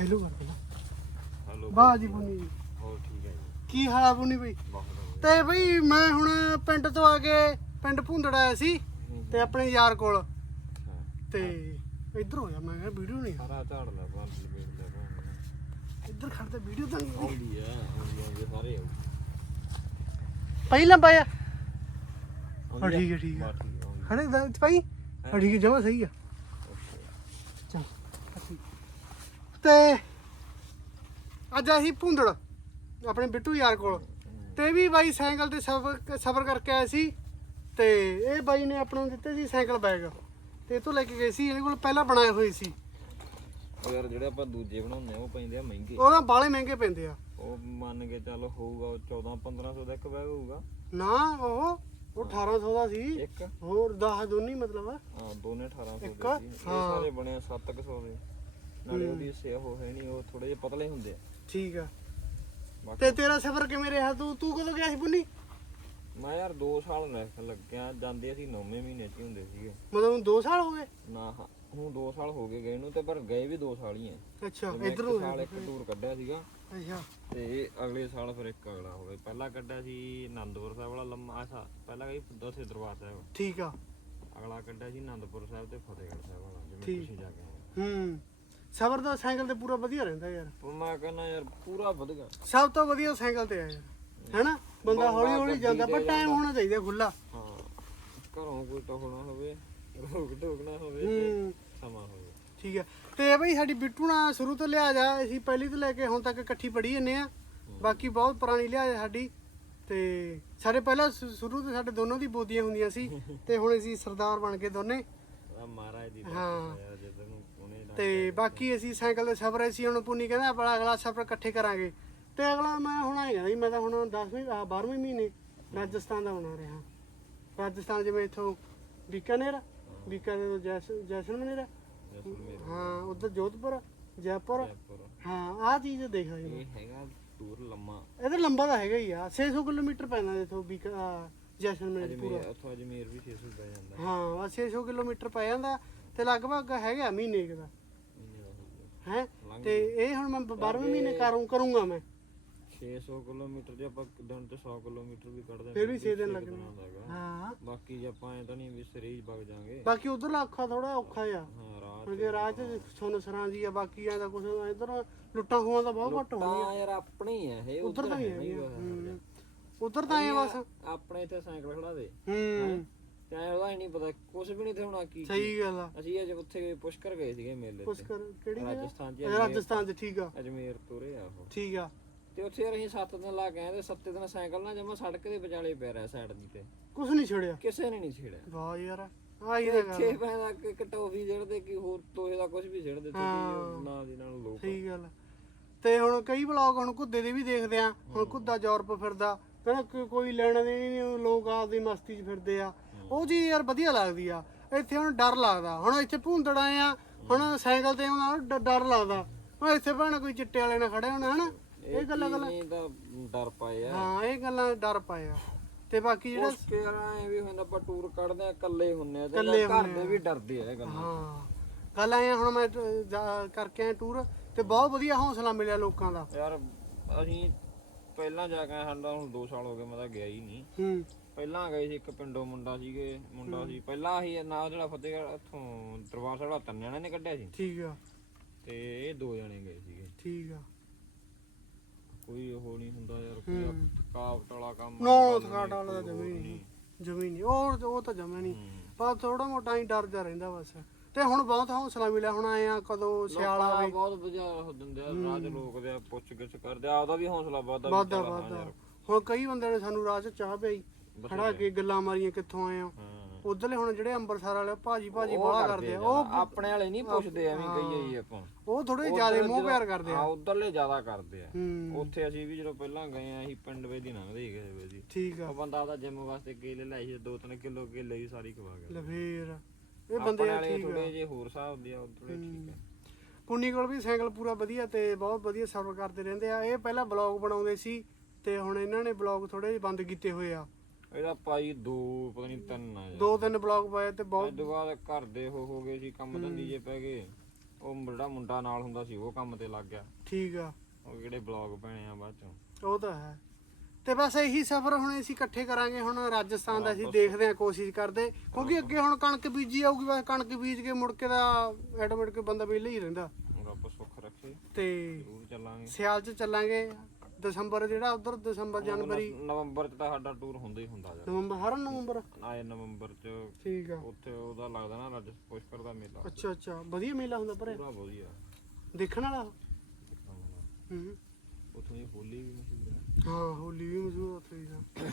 Hello ਕਰ ਪਹਿਲਾਂ hello ਵਾਹ ਜੀ ਬੁੰਨੀ ਜੀ। ਹੋਰ ਠੀਕ ਹੈ ਜੀ। ਕੀ ਹਾਲ ਆ ਬੁੰਨੀ ਬਈ? ਬਹੁਤ ਵਧੀਆ। ਤੇ ਬਈ ਮੈਂ ਹੁਣ ਪਿੰਡ ਤੋਂ ਆ ਕੇ ਪਿੰਡ ਭੁੰਦੜ ਆਇਆ ਸੀ ਤੇ ਆਪਣੇ ਯਾਰ ਕੋਲ। ਤੇ ਇੱਧਰ ਹੋ ਜਾ ਮੈਂ ਕਿਹਾ ਵੀਡੀਓ ਨਹੀਂ ਸਾਰਾ ਝਾੜ ਲੈ ਬਾਹਰ ਲਪੇਟ ਲੈ ਬਾਹਰ ਇੱਧਰ ਖੜ ਤੇ ਵੀਡੀਓ ਤਾਂ ਨਹੀਂ ਆਉਂਦੀ। ਆ ਆਉਂਦੀ ਆਉਂਦੀ ਆ, ਸਾਰੇ ਆਉ ਪਹਿਲਾਂ ਪਾਇਆ ਆਉਂਦੀ ਆ? ਠੀਕ ਹੈ, ਠੀਕ ਹੈ। ਬਸ ਠੀਕ ਆ, ਆਉਂਦੀ ਆ। ਖੜੇ ਦਾ ਭਾਈ? ਹਾਂ ਠੀਕ ਹੈ ਜਮਾ ਸਹੀ ਆ Okay. ਚਲ ਤੇ ਅੱਜ ਅਸੀਂ ਭੁੰਦੜ ਆਪਣੇ ਬਿੱਟੂ ਯਾਰ ਕੋਲ। ਤੇ ਵੀ ਬਾਈ ਸਾਈਕਲ ਤੇ ਸਫਰ ਸਫਰ ਕਰਕੇ ਆਏ ਸੀ ਤੇ ਇਹ ਬਾਈ ਨੇ ਆਪਾਂ ਨੂੰ ਦਿੱਤੇ ਸੀ ਸਾਈਕਲ ਬੈਗ। ਤੇ ਤੋਂ ਲੈ ਕੇ ਗਏ ਸੀ ਇਹਦੇ ਕੋਲ ਪਹਿਲਾਂ ਬਣਾਏ ਹੋਏ ਸੀ। ਉਹ ਯਾਰ ਜਿਹੜੇ ਆਪਾਂ ਦੂਜੇ ਬਣਾਉਂਦੇ ਆ ਉਹ ਪੈਂਦੇ ਆ ਮਹਿੰਗੇ। ਉਹ ਨਾ ਬਾਲੇ ਮਹਿੰਗੇ ਪੈਂਦੇ ਆ। ਉਹ ਮੰਨ ਕੇ ਚੱਲ ਹੋਊਗਾ ਉਹ 14 1500 ਦਾ ਇੱਕ ਬੈਗ ਹੋਊਗਾ। ਨਾ ਉਹ ਉਹ 1800 ਦਾ ਸੀ। ਇੱਕ? ਹੋਰ 10 ਦੋਨੀ ਮਤਲਬ ਆ। ਹਾਂ ਦੋਨੇ 1800 ਦੇ? ਸੀ। ਇਹ। ਸਾਰੇ ਬਣੇ 700 ਦੇ। ਨਾਲੇ ਉਹਦੀ ਸੇ ਉਹ ਹੈ ਨਹੀਂ ਉਹ ਥੋੜੇ ਜਿਹੇ ਪਤਲੇ ਹੁੰਦੇ ਆ। ਠੀਕ ਆ। ਬਾਕੀ ਤੇ ਤੇਰਾ ਸਫਰ ਕਿਵੇਂ ਰਿਹਾ? ਤੂੰ ਤੂੰ ਕਦੋਂ ਗਿਆ ਸੀ ਪੁੰਨੀ? ਮੈਂ ਯਾਰ 2 ਸਾਲ ਲੱਗ ਲੱਗਿਆ ਜਾਂਦੇ ਅਸੀਂ 9ਵੇਂ ਮਹੀਨੇ ਚ ਹੀ ਹੁੰਦੇ ਸੀਗੇ। ਮਤਲਬ 2 ਸਾਲ ਹੋ ਗਏ? ਨਾ ਹਾਂ, ਹੁਣ 2 ਸਾਲ ਹੋ ਗਏ ਗਏ ਨੂੰ ਤੇ ਪਰ ਗਏ ਵੀ 2 ਸਾਲ ਹੀ ਆ। ਅੱਛਾ ਇਧਰ ਹੋ ਸਾਲ ਇੱਕ ਟੂਰ ਕੱਢਿਆ ਸੀਗਾ। ਅੱਛਾ। ਤੇ ਅਗਲੇ ਸਾਲ ਫਿਰ ਇੱਕ ਅਗਲਾ ਹੋ ਗਿਆ। ਪਹਿਲਾ ਕੱਢਿਆ ਸੀ ਆਨੰਦਪੁਰ ਸਾਹਿਬ ਵਾਲਾ ਲੰਮਾ ਆਸਾ ਪਹਿਲਾ ਗਈ ਦਸੇ ਦਰਬਾਰ ਸਾਹਿਬ। ਠੀਕ ਆ। ਅਗਲਾ ਕੱਢਿਆ ਸੀ ਆਨੰਦਪੁਰ ਸਾਹਿਬ ਤੇ ਫਤਿਹਗੜ੍ਹ ਸਾਹਿਬ ਵਾਲਾ ਜਿਵੇਂ ਠੀਕ। ਤੁਸੀਂ ਜਾ ਕੇ ਆਏ ਹੂੰ। ਸਬਰ ਦਾ ਸਾਈਕਲ ਤੇ ਪੂਰਾ ਵਧੀਆ ਰਹਿੰਦਾ ਯਾਰ। ਮੈਂ ਕਹਿੰਦਾ ਯਾਰ ਪੂਰਾ ਵਧੀਆ। ਸਭ ਤੋਂ ਵਧੀਆ ਸਾਈਕਲ ਤੇ ਆ ਯਾਰ ਹੈਨਾ? ਬੰਦਾ ਹੌਲੀ ਹੌਲੀ ਜਾਂਦਾ ਪਰ ਟਾਈਮ ਹੋਣਾ ਚਾਹੀਦਾ ਖੁੱਲਾ ਹਾਂ ਘਰੋਂ ਕੋਈ ਟੋਕਣਾ ਹੋਵੇ ਰੋਕ ਟੋਕਣਾ ਹੋਵੇ ਤੇ ਹੂੰ। ਸਮਾਂ ਹੋਵੇ ਠੀਕ ਆ। ਤੇ ਬਈ ਸਾਡੀ ਬਿੱਟੂ ਨਾਲ ਸ਼ੁਰੂ ਤੋਂ ਲਿਆ ਜਾ ਅਸੀਂ ਪਹਿਲੀ ਤੋਂ ਲੈ ਕੇ ਹੁਣ ਤੱਕ ਇਕੱਠੀ ਪੜ੍ਹੀ ਜੰਨੇ ਆ। ਬਾਕੀ ਬਹੁਤ ਪੁਰਾਣੀ ਲਿਆ ਸਾਡੀ। ਤੇ ਸਾਡੇ ਪਹਿਲਾਂ ਸ਼ੁਰੂ ਤੋਂ ਸਾਡੇ ਦੋਨੋਂ ਦੀ ਬੋਦੀਆਂ ਹੁੰਦੀਆਂ ਸੀ। ਤੇ ਹੁਣ ਅਸੀਂ ਸਰਦਾਰ ਬਣ ਕੇ ਦੋਨੇ। ਮਹਾਰਾਜ ਦੀ ਹਾਂ। ਯਾਰ ਜਦੋਂ ਨੂੰ ਉਹਨੇ ਨਾ- ਤੇ ਬਾਕੀ ਅਸੀਂ ਸਾਈਕਲ ਤੇ ਸਫ਼ਰ ਅਸੀਂ ਹੁਣ ਪੁੰਨੀ ਕਹਿੰਦਾ ਆਪਣਾ ਅਗਲਾ ਸਫ਼ਰ ਇਕੱਠੇ ਕਰਾਂਗੇ। ਤੇ ਅਗਲਾ ਮੈਂ ਹੁਣ ਆਏਗਾ ਜੀ ਮੈਂ ਤਾਂ ਹੁਣ 10ਵੀਂ ਆ 12ਵੇਂ ਮਹੀਨੇ ਰਾਜਸਥਾਨ ਦਾ ਬਣਾ ਰਿਹਾ। ਰਾਜਸਥਾਨ ਜਿਵੇਂ ਇੱਥੋਂ ਬੀਕਾਨੇਰ ਬੀਕਾਨੇਰ ਤੋਂ ਜੈਸ ਜੈਸਲਮੇਰ। ਹਾਂ ਉਧਰ ਜੋਧਪੁਰ ਜੈਪੁਰ। ਹਾਂ ਆਹ ਚੀਜ਼ ਦੇਖ ਇਹ ਹੈਗਾ ਟੂਰ ਲੰਮਾ। ਇਹਦਾ ਲੰਬਾ ਤਾਂ ਹੈਗਾ ਹੀ ਆ 600 ਕਿਲੋਮੀਟਰ ਪੈਂਦਾ ਇਥੋਂ ਬੀਕਾ ਜੈਸਲਮੇਰ ਪੂਰਾ। ਉੱਥੋਂ ਅਜਮੇਰ ਵੀ 600 ਪੈ ਜਾਂਦਾ। ਹਾਂ ਬਸ 600 ਕਿਲੋਮੀਟਰ ਪੈ ਜਾਂਦਾ ਤੇ ਲਗਭਗ ਹੈਗਾ ਦਾ ਮਹੀਨੇ ਦਾ। ਹੋ? ਤੇ ਇਹ ਹੁਣ ਮੈਂ 12ਵੇਂ ਮਹੀਨੇ ਕਰੂੰ ਕਰੂੰਗਾ ਮੈਂ। 600 ਕਿਲੋਮੀਟਰ ਜੇ ਆਪਾਂ ਦਿਨ ਤੇ 100 ਕਿਲੋਮੀਟਰ ਵੀ ਕੱਢਦੇ ਫਿਰ ਵੀ ਛੇ ਦਿਨ ਛੇ ਕੁ ਲੱਗਣੇ। ਹਾਂ। ਬਾਕੀ ਜੇ ਆਪਾਂ ਐ ਤਾਂ ਨਹੀਂ ਵੀ ਸਰੀਜ ਵਗ ਜਾਾਂਗੇ ਬਾਕੀ ਉਧਰਲਾ ਔਖਾ ਥੋੜਾ ਔਖਾ ਆ। ਹਾਂ ਰਾਤ ਕਿਉਂਕਿ ਰਾਹ 'ਚ ਸੁੰਨ ਸਰਾਂ ਦੀ ਆ ਬਾਕੀ ਆ ਤਾਂ ਕੁਝ ਇਧਰ ਲੁੱਟਾਂ ਖੋਹਾਂ ਦਾ ਬਹੁਤ ਘੱਟ ਹੋਣੀਆਂ ਯਾਰ ਆਪਣੇ ਆ ਇਹ ਉਧਰ ਤਾਂ ਨਹੀਂ। ਉਧਰ ਤਾਂ ਆਏ ਬਸ। ਆਪਣੇ ਇੱਥੇ ਸਾਈਕਲ ਖੜਾ ਦੇ। ਹੂੰ? ਐਂ ਉਹਦਾ ਹੀ ਨਹੀਂ ਪਤਾ ਕੁਝ ਵੀ ਨਹੀਂ ਤੇ ਹੋਣਾ ਕੀ ਸਹੀ ਗੱਲ ਆ। ਅਸੀਂ ਅੱਜ ਉੱਥੇ ਪੁਸ਼ਕਰ ਗਏ ਸੀਗੇ ਮੇਲੇ ਤੇ। ਕਰ ਕਿਹੜੀ ਜਗ੍ਹਾ? ਰਾਜਸਥਾਨ ਚ ਰਾਜਸਥਾਨ 'ਚ ਠੀਕ ਆ। ਅਜਮੇਰ ਤੁਰੇ ਆ ਉਹ। ਠੀਕ ਆ। ਤੇ ਉੱਥੇ ਯਾਰ ਅਸੀਂ 7 ਦਿਨ ਲਾ ਕੇ ਆਏ ਤੇ 7 ਦਿਨ ਸਾਈਕਲ ਨਾ ਜਮਾ ਸੜਕ ਦੇ ਵਿਚਾਲੇ ਪੈ ਰਿਹਾ ਸਾਈਡ ਦੀ ਤੇ। ਕੁਝ ਨਹੀਂ ਛੜਿਆ। ਕਿਸੇ ਨੇ ਨਹੀਂ ਛੇੜਿਆ। ਵਾਹ ਯਾਰ ਆਹੀ ਤਾਂ ਗੱਲ ਇੱਥੇ ਆ। ਪੈਂਦਾ ਇੱਕ ਟੋਫੀ ਛੇੜਦੇ ਕਿ ਹੋਰ ਤੋਹੇ ਦਾ ਕੁਝ ਵੀ ਛੇੜਦੇ ਤੇ ਹਾਂ। ਨਾਲ ਦੀ ਨਾਲ ਲੋਕ ਸਹੀ ਗੱਲ ਆ। ਤੇ ਹੁਣ ਕਈ ਵਲੌਗ ਹੁਣ ਕੁੱਦੇ ਦੇ ਵੀ ਦੇਖਦੇ ਆ। ਹੁਣ ਕੁੱਦਾ ਯੂਰਪ ਫਿਰਦਾ ਕਹਿੰਦਾ ਕੋਈ ਲੈਣਾ ਦੇਣੀ ਨਹੀਂ ਲੋਕ ਆਪਦੀ ਮਸਤੀ 'ਚ ਫਿਰਦੇ ਆ। ਉਹ ਜੀ ਯਾਰ ਵਧੀਆ ਲੱਗਦੀ ਆ। ਇੱਥੇ ਹੁਣ ਡਰ ਲੱਗਦਾ। ਹੁਣ ਇੱਥੇ ਭੂੰਦੜ ਆਏ ਆ ਹੁਣ ਸਾਈਕਲ ਤੇ ਆਉਂਦਾ ਡ- ਡਰ ਲੱਗਦਾ। ਹੁਣ ਇੱਥੇ ਭਾਣਾ ਕੋਈ ਚਿੱਟੇ ਵਾਲੇ ਨਾਲ ਖੜੇ ਹੋਣਾ ਹਨਾ? ਇਹ ਗੱਲਾਂ ਗੱਲਾਂ ਨਹੀਂ ਤਾਂ ਡਰ ਪਾਏ ਆ। ਹਾਂ ਇਹ ਗੱਲਾਂ ਡਰ ਪਾਇਆ ਤੇ ਬਾਕੀ ਜਿਹੜਾ ਉਸ ਕੇ ਵੀ ਹੁੰਦਾ ਆਪਾਂ ਟੂਰ ਕੱਢਦੇ ਆ ਇਕੱਲੇ ਹੁੰਨੇ ਆ ਤੇ ਘਰ ਦੇ ਵੀ ਡਰਦੇ ਆ ਇਹ ਗੱਲਾਂ। ਹਾਂ। ਗੱਲ ਆਏ ਹੁਣ ਮੈਂ ਟ- ਜਾ- ਕਰਕੇ ਆਇਆ ਟੂਰ ਤੇ ਬਹੁਤ ਵਧੀਆ ਹੌਸਲਾ ਮਿਲਿਆ ਲੋਕਾਂ ਦਾ। ਯਾਰ ਅਸੀਂ ਪਹਿਲਾਂ ਜਾ ਕੇ ਸਾਡਾ ਹੁਣ 2 ਸਾਲ ਹੋ ਗਏ ਮੈਂ ਤਾਂ ਗਿਆ ਹੀ ਨਹੀਂ। ਹੂੰ। ਪਹਿਲਾਂ ਗਏ ਸੀ ਇੱਕ ਪਿੰਡੋਂ ਮੁੰਡਾ ਸੀਗੇ ਮੁੰਡਾ ਸੀ। ਪਹਿਲਾਂ ਅਸੀਂ ਨਾਲ ਜਿਹੜਾ ਫਤਿਹਗੜ੍ਹ ਇੱਥੋਂ ਦਰਬਾਰ ਸਾਹਿਬ ਦਾ ਤਿੰਨ ਜਣਿਆਂ ਨੇ ਕੱਢਿਆ ਸੀ। ਠੀਕ ਆ। ਤੇ ਇਹ ਦੋ ਜਣੇ ਗਏ ਸੀਗੇ। ਠੀਕ ਆ। ਕੋਈ ਉਹ ਨਹੀਂ ਹੁੰਦਾ ਯਾਰ ਕੋਈ ਹੂੰ। ਥਕਾਵਟ ਵਾਲਾ ਕੰਮ ਨੋ ਥਕਾਟ ਵਾਲਾ ਤਾਂ ਜਮੀ ਹੋਰ ਨਹੀਂ। ਜਮੀ ਨਹੀਂ। ਉਹ ਉਹ ਤਾਂ ਜਮੇ ਨਹੀਂ। ਹੂੰ। ਪਰ ਥੋੜਾ ਮੋਟਾ ਹੀ ਡਰ ਜਾ ਰਹਿੰਦਾ ਬਸ। ਤੇ ਹੁਣ ਬਹੁਤ ਹੌਸਲਾ ਮਿਲਿਆ ਹੁਣ ਆਏ ਆ ਕਦੋਂ ਸਿਆਲਾ ਵੀ। ਬਹੁਤ ਵਧੀਆ ਹੋ ਦਿੰਦੇ ਆ ਰਾਜ ਲੋਕ ਦੇ ਪੁੱਛ ਗਿੱਛ ਕਰਦੇ ਆ ਉਹਦਾ ਵੀ ਹੌਸਲਾ ਵੱਧਦਾ ਵੀ ਵਾਧਾ ਚੱਲ ਹਾਂ ਵਾਧਾ ਯਾਰ। ਹੁਣ ਕਈ ਬੰਦੇ ਨੇ ਸਾਨੂੰ ਰਾਹ 'ਚ ਚਾਹ ਪਿਆਈ ਖੜਾ ਕੇ ਗੱਲਾਂ ਮਾਰੀਆਂ ਕਿੱਥੋਂ ਆਏ ਆ ਉਧਰਲੇ ਹੁਣ ਜਿਹੜੇ ਅੰਮ੍ਰਿਤਸਰ ਵਾਲੇ ਭਾਜੀ ਭਾਜੀ ਉਹ ਬਾਹਲਾ ਕਰਦੇ ਆ ਉਹ। ਆਪਣੇ ਵਾਲੇ ਨਹੀਂ ਪੁੱਛਦੇ ਐਵੇਂ ਕਹੀਏ ਜੀ ਆਪਾਂ। ਉਹ ਥੋੜੇ ਜ਼ਿਆਦਾ ਮੋਹ ਪਿਆਰ ਕਰਦੇ ਆ। ਉਧਰਲੇ ਜ਼ਿਆਦਾ ਕਰਦੇ ਆ। ਉੱਥੇ ਅਸੀਂ ਵੀ ਜਦੋਂ ਪਹਿਲਾਂ ਗਏ ਆ ਅਸੀਂ ਪਿੰਡ ਵੇ ਦੀ ਲੰਘਦੇ ਗਏ ਵੇ ਜੀ। ਠੀਕ ਆ। ਉਹ ਬੰਦਾ ਆਪਦਾ ਜਿਮ ਵਾਸਤੇ ਕੇਲੇ ਲੈ ਸੀ 2-3 ਕਿਲੋ ਕੇਲੇ ਹੀ ਸਾਰੀ ਖਵਾ ਗਿਆ ਲੈ ਫੇਰ ਇਹ ਬੰਦੇ ਆ ਠੀਕ ਆ। ਥੋੜੇ ਜੇ ਹੋਰ ਹਿਸਾਬ ਦੇ ਆ ਥੋੜੇ ਠੀਕ ਆ। ਪੁੰਨੀ ਕੋਲ ਵੀ ਸਾਈਕਲ ਪੂਰਾ ਵਧੀਆ ਤੇ ਬਹੁਤ ਵਧੀਆ ਸਰਵ ਕਰਦੇ ਰਹਿੰਦੇ ਆ। ਇਹ ਪਹਿਲਾਂ ਬਲੌਗ ਬਣਾਉਂਦੇ ਸੀ ਤੇ ਹੁਣ ਇਹਨਾਂ ਨੇ ਬਲੌਗ ਥੋੜੇ ਜਿਹੇ ਬੰਦ ਕੀਤੇ ਹੋਏ ਆ। ਇਹਦਾ ਪਾਈ ਦੋ ਪਤਾ ਨਹੀਂ ਤਿੰਨ ਆ ਦੋ ਤਿੰਨ ਬਲੌਗ ਪਾਏ ਤੇ ਬਹੁਤ ਅੱਜ ਤੋਂ ਬਾਅਦ ਘਰ ਦੇ ਹੋ ਹੋ ਗਏ ਸੀ ਕੰਮ ਧੰਦੀ ਜੇ ਪੈ ਗਏ। ਉਹ ਜਿਹੜਾ ਮੁੰਡਾ ਨਾਲ ਹੁੰਦਾ ਸੀ ਉਹ ਕੰਮ ਤੇ ਲੱਗ ਗਿਆ। ਠੀਕ ਆ। ਉਹ ਕਿਹੜੇ ਬਲੌਗ ਪੈਣੇ ਆ ਬਾਅਦ ਚੋਂ। ਉਹ ਤਾਂ ਹੈ। ਤੇ ਬਸ ਇਹੀ ਸਫ਼ਰ ਹੁਣ ਅਸੀਂ ਇਕੱਠੇ ਕਰਾਂਗੇ ਹੁਣ ਰਾਜਸਥਾਨ ਦਾ ਅਸੀਂ ਦੇਖਦੇ ਹਾਂ ਕੋਸ਼ਿਸ਼ ਕਰਦੇ ਕਿਉਂਕਿ ਅੱਗੇ ਹੁਣ ਕਣਕ ਬੀਜੀ ਆਊਗੀ ਬਸ ਕਣਕ ਬੀਜ ਕੇ ਮੁੜ ਕੇ ਦਾ ਆਟੋਮੈਟਿਕ ਕੇ ਬੰਦਾ ਵਿਹਲੇ ਹੀ ਰਹਿੰਦਾ। ਰੱਬ ਸੁੱਖ ਰੱਖੇ। ਤੇ ਜ਼ਰੂਰ ਚੱਲਾਂਗੇ। ਸਿਆਲ 'ਚ ਚੱਲਾਂਗੇ। ਦਸੰਬਰ ਜਿਹੜਾ ਉਧਰ ਦਸੰਬਰ ਜਨਵਰੀ। ਨਵੰਬਰ ਚ ਤਾਂ ਸਾਡਾ ਟੂਰ ਹੁੰਦਾ ਹੀ ਹੁੰਦਾ ਯਾਰ। ਨਵੰਬਰ ਹਰ ਨਵੰਬਰ। ਆਏ ਨਵੰਬਰ ਚ ਠੀਕ ਆ। ਉੱਥੇ ਉਹਦਾ ਲੱਗਦਾ ਨਾ ਰਾਜ ਪੁਸ਼ਕਰ ਦਾ ਮੇਲਾ। ਅੱਛਾ ਅੱਛਾ। ਵਧੀਆ ਮੇਲਾ ਹੁੰਦਾ ਪੂਰਾ। ਵਧੀਆ। ਦੇਖਣ ਵਾਲਾ? ਹੂੰ। ਉੱਥੋਂ ਦੀ ਹੋਲੀ ਵੀ ਮਸ਼ਹੂਰ ਹੈ। ਹਾਂ ਹੋਲੀ ਵੀ ਮਸ਼ਹੂਰ ਉੱਥੇ ਦੀ ਤਾਂ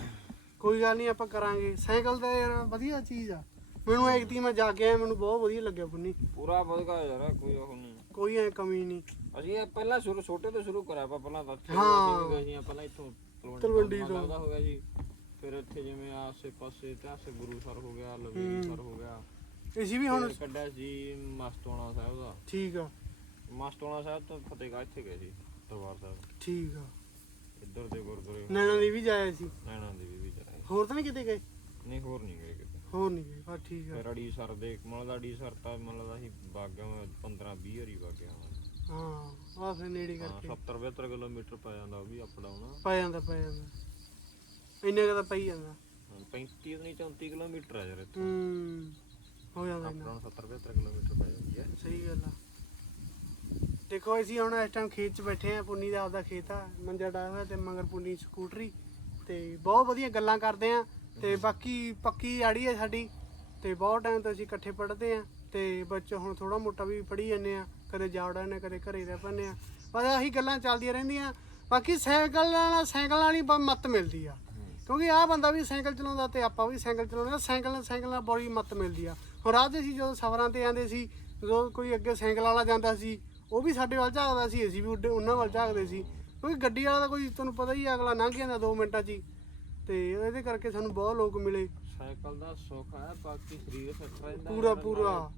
ਕੋਈ ਗੱਲ ਨਹੀਂ ਆਪਾਂ ਕਰਾਂਗੇ। ਸਾਈਕਲ ਤਾਂ ਯਾਰ ਵਧੀਆ ਚੀਜ਼ ਆ। ਮੈਨੂੰ ਇੱਕ ਤੀ ਮੈਂ ਜਾ ਕੇ ਆਇਆ ਮੈਨੂੰ ਬਹੁਤ ਵਧੀਆ ਲੱਗਿਆ ਪੁੰਨੀ। ਪੂਰਾ ਵਧੀਆ ਯਾਰ ਕੋਈ ਉਹ ਨਹੀਂ ਕੋਈ ਐ ਕਮੀ ਨਹੀਂ ਅਸੀਂ ਇਹ ਪਹਿਲਾਂ ਸ਼ੁਰੂ ਛੋਟੇ ਤੋਂ ਸ਼ੁਰੂ ਕਰਿਆ ਆਪਾਂ ਪਹਿਲਾਂ ਤਾਂ ਇੱਥੇ ਹਾਂ। ਅਸੀਂ ਗਏ ਸੀ ਪਹਿਲਾਂ ਇੱਥੋਂ ਤਲਵੰਡੀ ਤੋਂ। ਤੋਂ। ਹੋ ਗਿਆ ਜੀ। ਫਿਰ ਇੱਥੇ ਜਿਵੇਂ ਆਸੇ ਪਾਸੇ ਤੇ ਆਸੇ ਗੁਰੂਸਰ ਹੋ ਗਿਆ ਲਵੇਰੀ ਸਰ ਹੋ ਗਿਆ। ਅਸੀਂ ਵੀ ਹੁਣ ਕੱਢਿਆ ਸੀ ਮਸਤੋਣਾ ਸਾਹਿਬ ਦਾ। ਠੀਕ ਆ। ਮਸਤੋਣਾ ਸਾਹਿਬ ਤੋਂ ਫਤਿਹਗੜ੍ਹ ਇੱਥੇ ਗਏ ਸੀ ਦਰਬਾਰ ਸਾਹਿਬ। ਠੀਕ ਆ। ਇੱਧਰ ਦੇ ਗੁਰਦੁਆਰੇ ਨੈਣਾ ਦੀ ਵੀ ਜਾਇਆ ਸੀ। ਨੈਣਾ ਦੇਵੀ ਵੀ ਜਾਏ ਹੋਰ ਤਾਂ ਨਹੀਂ ਕਿਤੇ ਗਏ? ਨਹੀਂ ਹੋਰ ਨਹੀਂ ਗਏ ਕਿਤੇ। ਹੋਰ ਨਹੀਂ ਗਏ ਬਸ ਠੀਕ ਆ। ਫਿਰ ਅੜੀ ਸਰ ਦੇ ਮਨ ਦਾ ਅੜੀ ਸਰ ਤਾਂ ਮਨ ਦਾ ਅਸੀਂ ਬਾਗਾਂ 15 20 ਵਾਰੀ ਬਾਗਿਆ ਹਾਂ ਹਾਂ ਆ ਫਿਰ ਨੇੜੇ ਕਰਕੇ। 70 72 ਕਿਲੋਮੀਟਰ ਪੈ ਜਾਂਦਾ ਉਹ ਵੀ ਅਪ ਡਾਊਨ ਪੈ ਜਾਂਦਾ ਪੈ ਜਾਂਦਾ। ਇੰਨੇ ਕੁ ਤਾਂ ਪਈ ਜਾਂਦਾ। 35 ਨਹੀਂ 34 ਕਿਲੋਮੀਟਰ ਹੈ ਯਾਰ ਇੱਥੋਂ। ਹੂੰ ਹੋ ਜਾਂਦਾ ਇੰਨਾ। ਡਾਊਨ 70 72 ਕਿਲੋਮੀਟਰ ਪੈ ਜਾਂਦੀ ਹੈ ਸਹੀ ਗੱਲ ਆ। ਦੇਖੋ ਅਸੀਂ ਹੁਣ ਇਸ ਟਾਈਮ ਖੇਤ 'ਚ ਬੈਠੇ ਆ ਪੁੰਨੀ ਦਾ ਆਪਦਾ ਖੇਤ ਆ ਮੰਜਾ ਡਾਇਆ ਹੋਇਆ ਤੇ ਮਗਰ ਪੁੰਨੀ ਸਕੂਟਰੀ ਤੇ ਬਹੁਤ ਵਧੀਆ ਗੱਲਾਂ ਕਰਦੇ ਆ ਤੇ ਬਾਕੀ ਪੱਕੀ ਆੜੀ ਆ ਸਾਡੀ ਤੇ ਬਹੁਤ ਟਾਈਮ ਤੋਂ ਅਸੀਂ ਇਕੱਠੇ ਪੜ੍ਹਦੇ ਆ ਤੇ ਬੱਚੇ ਹੁਣ ਥੋੜਾ ਮੋਟਾ ਵੀ ਪੜ੍ਹੀ ਜਾਂਦੇ ਆ ਕਦੇ ਜਾਵੜਾ ਨੇ ਕਦੇ ਘਰੇ ਰਹਿ ਪੈਂਦੇ ਆ ਬਸ ਆਹੀ ਗੱਲਾਂ ਚੱਲਦੀਆਂ ਰਹਿੰਦੀਆਂ। ਬਾਕੀ ਸਾਈਕਲ ਨਾਲ ਸਾਈਕਲ ਬ- ਮੱਤ ਮਿਲਦੀ ਆ ਕਿਉਂਕਿ ਆਹ ਬੰਦਾ ਵੀ ਸਾਈਕਲ ਚਲਾਉਂਦਾ ਤੇ ਆਪਾਂ ਵੀ ਸਾਈਕਲ ਚਲਾਉਂਦੇ ਆ ਸਾਈਕਲ ਨਾਲ ਸਾਈਕਲ ਨਾਲ ਬੜੀ ਮੱਤ ਮਿਲਦੀ ਆ। ਹੁਣ ਰਾਹ ਤੇ ਸੀ ਜਦੋਂ ਸਫ਼ਰਾਂ ਤੇ ਆਂਦੇ ਸੀ ਜਦੋਂ ਕੋਈ ਅੱਗੇ ਸਾਈਕਲ ਵਾਲਾ ਜਾਂਦਾ ਸੀ ਉਹ ਵੀ ਸਾਡੇ ਵੱਲ ਝਾਕਦਾ ਸੀ ਅਸੀਂ ਵੀ ਉੱਡੇ ਉਹਨਾਂ ਵੱਲ ਝਾਕਦੇ ਸੀ। ਕਿਉਂਕਿ ਗੱਡੀ ਵਾਲਾ ਤਾਂ ਕੋਈ ਤੁਹਾਨੂੰ ਪਤਾ ਹੀ ਆ, ਅਗਲਾ ਲੰਘ ਜਾਂਦਾ 2 ਮਿੰਟਾਂ 'ਚ ਹੀ। ਤੇ ਇਹਦੇ ਕਰਕੇ ਸਾਨੂੰ ਬਹੁਤ ਲੋਕ ਮਿਲੇ। ਸਾਈਕਲ ਦਾ ਸੁੱਖ ਹੈ ਬਾਕੀ ਸਰੀਰ ਫਿੱਟ ਰਹਿੰਦਾ ਪੂਰਾ ਪੂਰਾ।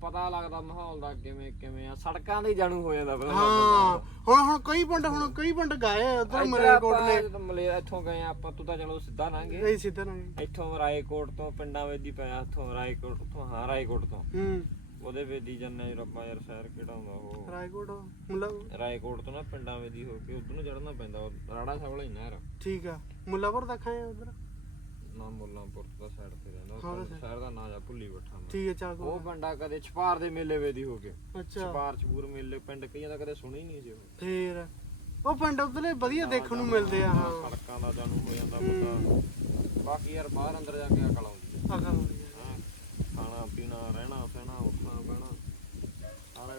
ਪਤਾ ਲੱਗਦਾ ਮਾਹੌਲ ਦਾ ਕਿਵੇਂ ਕਿਵੇਂ ਆ। ਸੜਕਾਂ ਤੇ ਜਾਣੂ ਹੋ ਜਾਂਦਾ ਪਹਿਲਾਂ ਹਾਂ ਹੁਣ ਹੁਣ ਕਈ ਪਿੰਡ ਹੁਣ ਕਈ ਪਿੰਡ ਗਏ ਉਧਰ ਮਰੇਕੋਟ ਨੇ। ਮਲੇ ਇੱਥੋਂ ਗਏ ਆਪਾਂ ਤੂੰ ਤਾਂ ਚਲੋ ਸਿੱਧਾ ਲੰਘੇ ਨਹੀਂ ਸਿੱਧਾ ਨਾ ਇੱਥੋਂ ਰਾਏਕੋਟ ਤੋਂ ਪਿੰਡਾਂ ਵਿੱਚ ਦੀ ਪਿਆ ਇੱਥੋਂ ਰਾਏਕੋਟ ਤੋਂ ਹਾਂ ਰਾਏਕੋਟ ਤੋਂ। ਹੂੰ। ਉਹਦੇ ਵਿੱਚ ਦੀ ਜੰਨਾ ਰੱਬਾ ਯਾਰ ਸ਼ਹਿਰ ਕਿਹੜਾ ਹੁੰਦਾ ਉਹ। ਰਾਏਕੋਟ ਮਤਲਬ ਰਾਏਕੋਟ ਤੋਂ ਨਾ ਪਿੰਡਾਂ ਵਿੱਚ ਦੀ ਹੋ ਕੇ ਉਧਰ ਨੂੰ ਚੜਨਾ ਪੈਂਦਾ ਉਹ ਰਾੜਾ ਸਾਹਿਬ ਵਾਲਾ ਹੀ ਨਹਿਰ ਠੀਕ ਆ। ਮੁੱਲਾਪੁਰ ਤੱਕ ਆਏ ਉਧਰ? ਨਾ ਮੁੱਲਾਂਪੁਰ ਤੋਂ ਸਾਈਡ ਤੇ ਰਹਿੰਦਾ ਉਹ ਹਾਂ, ਸ਼ਹਿਰ ਦਾ ਨਾਂ ਜਾ ਭੁੱਲੀ ਬੈਠਾ ਮੈਂ। ਠੀਕ ਹੈ ਚੱਲ ਉਹ ਪਿੰਡਾ ਕਦੇ ਛਪਾਰ ਦੇ ਮੇਲੇ ਵੇ ਦੀ ਹੋ ਕੇ ਅੱਛਾ। ਛਪਾਰ ਛਪੂਰ ਮੇਲੇ ਪਿੰਡ ਕਈਆਂ ਦਾ ਕਦੇ ਸੁਣੀ ਨਹੀਂ ਜੀ ਉਹ ਫੇਰ ਉਹ ਪਿੰਡ ਉਧਰਲੇ ਵਧੀਆ ਦੇਖਣ ਨੂੰ ਮਿਲਦੇ ਆ ਹਾਂ। ਸੜਕਾਂ ਦਾ ਜਾਣੂ ਹੋ ਜਾਂਦਾ ਬੰਦਾ। ਬਾਕੀ ਯਾਰ ਬਾਹਰ ਅੰਦਰ ਜਾ ਕੇ ਅਕਲ ਆਉਂਦੀ ਹੈ। ਅਕਲ ਹੁੰਦੀ ਆ ਹੈਂ। ਖਾਣਾ ਪੀਣਾ ਰਹਿਣਾ ਸਹਿਣਾ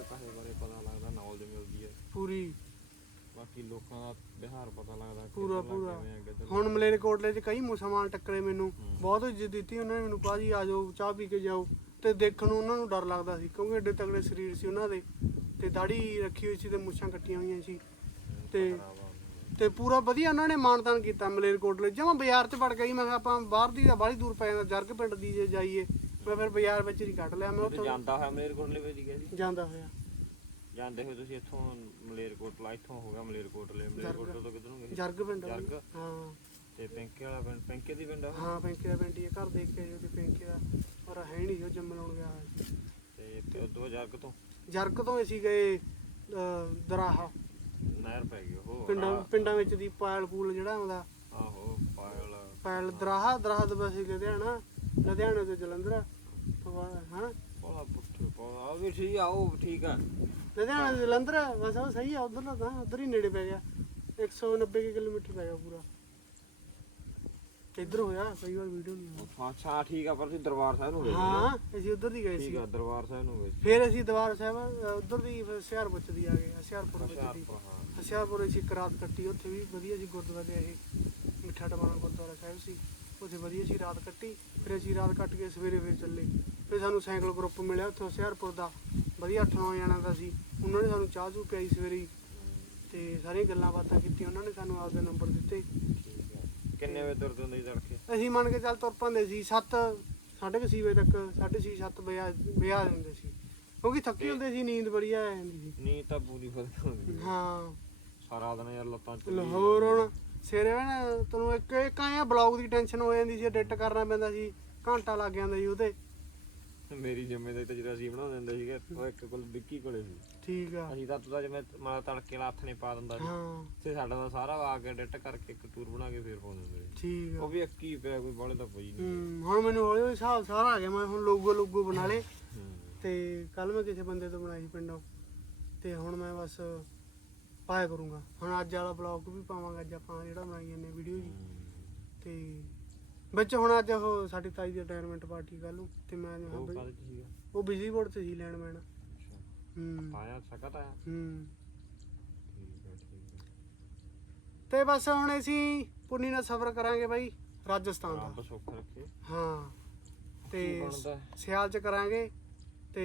ਕਾਹੇ ਬਾਰੇ ਪਤਾ ਲੱਗਦਾ ਨੌਲੇਜ ਮਿਲਦੀ ਹੈ। ਪੂਰੀ। ਬਾਕੀ ਲੋਕਾਂ ਦਾ ਵਿਹਾਰ ਪਤਾ ਲੱਗਦਾ ਪੂਰਾ ਪੂਰਾ। ਹੁਣ ਮਲੇਰਕੋਟਲੇ 'ਚ ਕਈ ਮੁਸਲਮਾਨ ਟੱਕਰੇ ਮੈਨੂੰ। ਬਹੁਤ ਇੱਜ਼ਤ ਦਿੱਤੀ ਉਹਨਾਂ ਨੇ ਮੈਨੂੰ ਭਾਜੀ ਆ ਜਾਓ ਚਾਹ ਪੀ ਕੇ ਜਾਓ। ਤੇ ਦੇਖਣ ਨੂੰ ਉਹਨਾਂ ਨੂੰ ਡਰ ਲੱਗਦਾ ਸੀ ਕਿਉਂਕਿ ਏਡੇ ਤਗੜੇ ਸਰੀਰ ਸੀ ਉਹਨਾਂ ਦੇ। ਤੇ ਦਾੜੀ ਰੱਖੀ ਹੋਈ ਸੀ ਤੇ ਮੁੱਛਾਂ ਕੱਟੀਆਂ ਹੋਈਆਂ ਸੀ। ਤੇ ਤੇ ਪੂਰਾ ਵਧੀਆ ਉਹਨਾਂ ਨੇ ਮਾਨਤਾਨ ਕੀਤਾ ਮਲੇਰਕੋਟਲੇ ਜਮਾ ਬਾਜ਼ਾਰ 'ਚ ਵੜ ਗਈ ਮੈਂ ਕਿਹਾ ਆਪਾਂ ਬਾਹਰ ਦੀ ਤਾਂ ਬਾਹਲੀ ਦੂਰ ਪੈ ਜਾਂਦਾ ਜਰਗ ਪਿੰਡ ਦੀ ਜੇ ਜਾਈਏ। ਮੈਂ ਫਿਰ ਬਾਜ਼ਾਰ ਵਿੱਚ ਹੀ ਕੱਢ ਲਿਆ ਮੈਂ ਉੱਥੋਂ। ਜਾਂਦਾ ਹੋਇਆ ਮਲੇਰਕੋਟਲੇ ਵਿੱਚ ਹੀ ਗਿਆ ਜੀ ਜਾਂਦਾ ਹੋਇਆ। ਜਾਂਦੇ ਹੋਏ ਤੁਸੀਂ ਇੱਥੋਂ ਮਲੇਰਕੋਟਲਾ ਇੱਥੋਂ ਹੋ ਗਿਆ ਮਲੇਰਕੋਟਲੇ ਮਲੇਰਕੋਟਲੇ ਤੋਂ ਕਿੱਧਰੋਂ ਗਏ? ਸੀ? ਜਰਗ ਪਿੰਡ। ਜਰਗ? ਹਾਂ। ਤੇ ਪਿੰਕੇ ਵਾਲਾ ਪਿੰਡ ਪਿੰਕੇ ਦੀ ਪਿੰਡ ਆ? ਹਾਂ ਪੈਂਕੇ ਦਾ ਪਿੰਡ ਹੀ ਹੈ ਘਰ ਦੇਖ ਕੇ ਉਹਦੇ ਪੈਂਕੇ ਦਾ। ਪਰ ਹੈ ਨਹੀਂ ਉਹ ਜੰਮਣ ਲਾਉਣ ਗਿਆ ਹੋਇਆ ਸੀ ਤੇ ਤੇ ਉਦੋਂ ਜਰਗ ਤੋਂ? ਜਰਗ ਤੋਂ ਅਸੀਂ ਗਏ ਅਹ, ਦਰਾਹਾ। ਨਹਿਰ ਪੈ ਗਈ ਉਹ ਪਿੰਡਾਂ ਪਿੰਡਾਂ ਵਿੱਚ ਦੀ ਪਾਇਲ ਪੂਲ ਜਿਹੜਾ ਆਉਂਦਾ ਆਹੋ ਪਾਇਲ। ਪਾਇਲ ਦਰਾਹਾ ਦਰਾਹਾ ਤੋਂ ਬਸ ਲੁਧਿਆਣਾ ਲੁਧਿਆਣੇ ਤੋਂ ਜਲੰਧਰ ਹਾਂ? ਬੜਾ ਪੁੱਠੇ ਪਾਉਣਾ। ਆ ਵੀ ਠੀਕ ਆ ਉਹ ਠੀਕ ਆ। ਲੁਧਿਆਣਾ ਤੋਂ ਜਲੰਧਰ ਬਸ ਉਹ ਸਹੀ ਆ ਉਧਰ ਤਾਂ ਉਧਰ ਹੀ ਨੇੜੇ ਪੈ ਗਿਆ। 190 ਕੁ ਕਿਲੋਮੀਟਰ ਪੈ ਗਿਆ ਪੂਰਾ। ਇੱਧਰ ਹੋਇਆ ਕਈ ਵਾਰ ਵੀਡੀਓ ਨਹੀਂ ਅੱਛਾ ਠੀਕ ਆ ਪਰ ਤੁਸੀਂ ਦਰਬਾਰ ਸਾਹਿਬ ਨੂੰ ਗਏ ਸੀ ਨਾ? ਹਾਂ ਅਸੀਂ ਉਧਰ ਦੀ ਗਏ ਠੀਕ ਸੀ। ਆ ਦਰਬਾਰ ਸਾਹਿਬ ਨੂੰ ਗਏ ਸੀ। ਫਿਰ ਅਸੀਂ ਦਵਾਰ ਸਾਹਿਬ ਉਧਰ ਦੀ ਫਿਰ ਹੁਸ਼ਿਆਰਪੁਰ ਚ ਦੀ ਆ ਗਏ ਹੁਸ਼ਿਆਰਪੁਰ ਵਿੱਚ ਦੀ ਅਸੀਂ ਇੱਕ ਰਾਤ ਕੱਟੀ ਉੱਥੇ ਵੀ ਵਧੀਆ ਸੀ ਗੁਰਦੁਆਰੇ ਇਹ। ਮਿੱਠਾ ਟਮਾਣਾ ਗੁਰਦੁਆਰਾ ਸਾਹਿਬ ਸੀ। ਉੱਥੇ ਵਧੀਆ ਸੀ ਰਾਤ ਕੱਟੀ। ਫਿਰ ਅਸੀਂ ਰਾਤ ਕੱਟ ਕੇ ਸਵੇਰੇ ਫਿਰ ਚੱਲੇ। ਫਿਰ ਸਾਨੂੰ ਸਾਈਕਲ ਗਰੁੱਪ ਮਿਲਿਆ ਉੱਥੇ ਹੁਸ਼ਿਆਰਪੁਰ ਦਾ। ਵਧੀਆ 8-9 ਜਣਾਂ ਦਾ ਸੀ। ਉਹਨਾਂ ਨੇ ਸਾਨੂੰ ਚਾਹ ਚੂ ਪਿਆਈ ਸਵੇਰੇ ਹੀ। ਤੇ ਸਾਰੀਆਂ ਗੱਲਾਂ ਬਾਤਾਂ ਕੀਤੀਆਂ। ਉਹਨਾਂ ਨੇ ਸਾਨੂੰ ਆਪਦੇ ਨੰਬਰ ਦਿੱਤੇ। ਕਿੰਨੇ ਵਜੇ ਤੁਰਦੇ ਹੁੰਦੇ ਸੀ ਤੜਕੇ? ਅਸੀਂ ਮੰਨ ਕੇ ਚੱਲ ਤੁਰ ਪੰਦੇ ਸੀ। 7 6:30 ਵਜੇ ਤੱਕ 6:30 7 ਵਜੇ ਆ ਜਾਂਦੇ ਸੀ। ਕਿਉਂਕਿ ਥੱਕੇ ਹੁੰਦੇ ਸੀ ਨੀਂਦ ਬੜੀ ਆ ਜਾਂਦੀ ਸੀ। ਨੀਂਦ ਤਾਂ ਪੂਰੀ ਵਧੀਆ ਹੁੰਦੀ। ਹਾਂ। ਸਾਰਾ ਦਿਨ ਯਾਰ ਲੱਤਾਂ ਚ ਲਾਹੌਰ ਹੁਣ ਸਵੇਰੇ ਨਾ ਤੈਨੂੰ ਇੱਕ ਇੱਕ ਆਇਆ ਬਲੌਗ ਦੀ ਟੈਨਸ਼ਨ ਹੋ ਜਾਂਦੀ ਸੀ ਐਡਿਟ ਕਰਨਾ ਪੈਂਦਾ ਸੀ ਘੰਟਾ ਲੱਗ ਜਾਂਦਾ ਸੀ ਉਹਦੇ। ਮੇਰੀ ਜ਼ਿੰਮੇਵਾਰੀ ਤਾਂ ਜਿਹੜਾ ਅਸੀਂ ਬਣਾਉਂਦੇ ਹੁੰਦੇ ਸੀਗੇ ਉਹ ਇੱਕ ਕੋਲ ਵਿੱਕੀ ਕੋਲੇ ਸੀ। ਠੀਕ ਆ। ਅਸੀਂ ਤਾਂ ਤਾਂ ਜਿਵੇਂ ਮਾਲਾ ਤੜਕੇ ਵਾਲਾ ਹੱਥ ਨੇ ਪਾ ਦਿੰਦਾ ਸੀ। ਹਾਂ। ਤੇ ਸਾਡਾ ਤਾਂ ਸਾਰਾ ਆ ਕੇ ਐਡਿਟ ਕਰਕੇ ਇੱਕ ਟੂਰ ਬਣਾ ਕੇ ਫੇਰ ਪਾਉਂਦੇ ਹੁੰਦੇ ਸੀ। ਠੀਕ ਆ। ਉਹ ਵੀ ਇੱਕ ਹੀ ਪਿਆ ਕੋਈ ਬਾਲੇ ਤਾਂ ਪਈ ਨਹੀਂ। ਹੂੰ ਹੁਣ ਮੈਨੂੰ ਹੌਲੀ ਹੌਲੀ ਹਿਸਾਬ ਸਾਰਾ ਆ ਗਿਆ ਮੈਂ ਹੁਣ ਲੋਗੋ ਲੋਗੋ ਬਣਾ ਹੂੰ। ਤੇ ਕੱਲ ਮੈਂ ਕਿਸੇ ਬੰਦੇ ਤੋਂ ਬਣਾਈ ਪਿੰਡੋਂ। ਤੇ ਹੁਣ ਮੈਂ ਬਸ ਪਾਇਆ ਕਰੂੰਗਾ। ਹੁਣ ਅੱਜ ਵਾਲਾ ਬਲੌਗ ਵੀ ਪਾਵਾਂਗਾ ਅੱਜ ਆਪਾਂ ਜਿਹੜਾ ਬਣਾਈ ਜਾਂਦੇ ਵੀਡੀਓ ਜੀ। ਤੇ ਵਿੱਚ ਹੁਣ ਅੱਜ ਉਹ ਸਾਡੀ ਤਾਈ ਦੀ ਰਿਟਾਇਰਮੈਂਟ ਪਾਰਟੀ ਕੱਲ ਨੂੰ ਤੇ ਮੈਂ ਉਹ ਬਈ- ਚ ਸੀਗਾ? ਉਹ ਬਿਜਲੀ ਬੋਰਡ ਤੇ ਸੀ ਲੈਣ ਅੱਛਾ। ਹੂੰ। ਆਇਆ ਸਕਤ ਆਇਆ? ਹੂੰ। ਠੀਕ ਹੈ ਠੀਕ ਹੈ। ਤੇ ਬਸ ਹੁਣ ਅਸੀਂ ਪੁੰਨੀ ਨਾਲ ਸਫ਼ਰ ਕਰਾਂਗੇ ਬਾਈ ਰਾਜਸਥਾਨ ਦਾ। ਰੱਬ ਸੁੱਖ ਰੱਖੇ। ਹਾਂ। ਤੇ ਕੀ ਬਣਦਾ? ਹੈ? ਸਿਆਲ ਚ ਕਰਾਂਗੇ। ਤੇ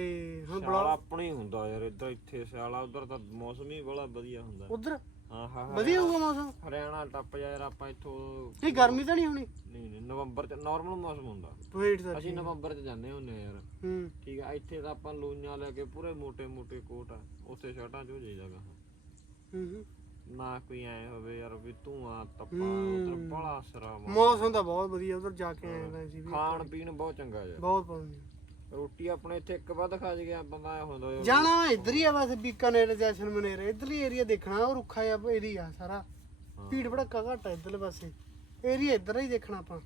ਹੁਣ ਸਿਆਲਾ ਆਪਣੀ ਹੁੰਦਾ ਯਾਰ ਇੱਧਰ ਇੱਥੇ ਸਿਆਲਾ ਉਧਰ ਤਾਂ ਮੌਸਮ ਹੀ ਬੜਾ ਵਧੀਆ ਹੁੰਦਾ। ਉਧਰ? ਹਾਂ ਹਾਂ ਵਧੀਆ ਹੋਊਗਾ ਮੌਸਮ? ਹਰਿਆਣਾ ਟੱਪ ਜਾ ਯਾਰ ਆਪਾਂ ਇੱਥੋਂ ਨਹੀਂ ਗਰਮੀ ਤਾਂ ਨਹੀਂ ਹੋਣੀ? ਨਹੀਂ ਨਹੀਂ ਨਵੰਬਰ ਚ ਨਾਰਮਲ ਮੌਸਮ ਹੁੰਦਾ। ਤੂੰ ਸਰ ਅਸੀਂ ਨਵੰਬਰ ਚ ਜਾਂਦੇ ਹੁੰਦੇ ਯਾਰ। ਹੂੰ। ਠੀਕ ਆ ਇੱਥੇ ਤਾਂ ਆਪਾਂ ਲੂਈਆਂ ਲੈ ਕੇ ਪੂਰੇ ਮੋਟੇ ਮੋਟੇ ਕੋਟ ਆ ਉੱਥੇ ਸ਼ਰਟਾਂ ਚ ਹੋ ਜਾਈਦਾ ਗਾ। ਹੂੰ ਹੂੰ। ਨਾ ਕੋਈ ਐ ਹੋਵੇ ਯਾਰ ਵੀ ਧੂਆਂ ਤੱਪਾ ਉਧਰ ਬੜਾ ਸਰਾਮ ਮੌਸਮ ਤਾਂ ਬਹੁਤ ਵਧੀਆ ਉਧਰ ਜਾ ਕੇ ਆਏ ਹਾਂ ਅਸੀਂ ਵੀ ਖਾਣ ਪੀਣ ਬਹੁਤ ਚੰਗਾ ਯਾਰ। ਬਹੁਤ ਪਾਉਂਦੇ ਰੋਟੀ ਆਪਣੇ ਇੱਥੇ ਇੱਕ ਵੱਧ ਖਾ ਜ ਗਿਆ ਬੰਦਾ ਹੁੰਦਾ ਯਾਰ ਜਾਣਾ ਇੱਧਰ ਹੀ ਆ ਬਸ ਬੀਕਾਨੇਰ ਜੈਸਨ ਮਨੇਰ ਇਧਰਲੀ ਏਰੀਆ ਦੇਖਣਾ ਉਹ ਰੁੱਖਾ ਜਿਹਾ ਏਰੀਆ ਸਾਰਾ। ਹਾਂ। ਭੀੜ ਭੜੱਕਾ ਘੱਟ ਆ ਇੱਧਰਲੇ ਪਾਸੇ। ਏਰੀਆ ਇੱਧਰ ਹੀ ਦੇਖਣਾ ਆਪਾਂ।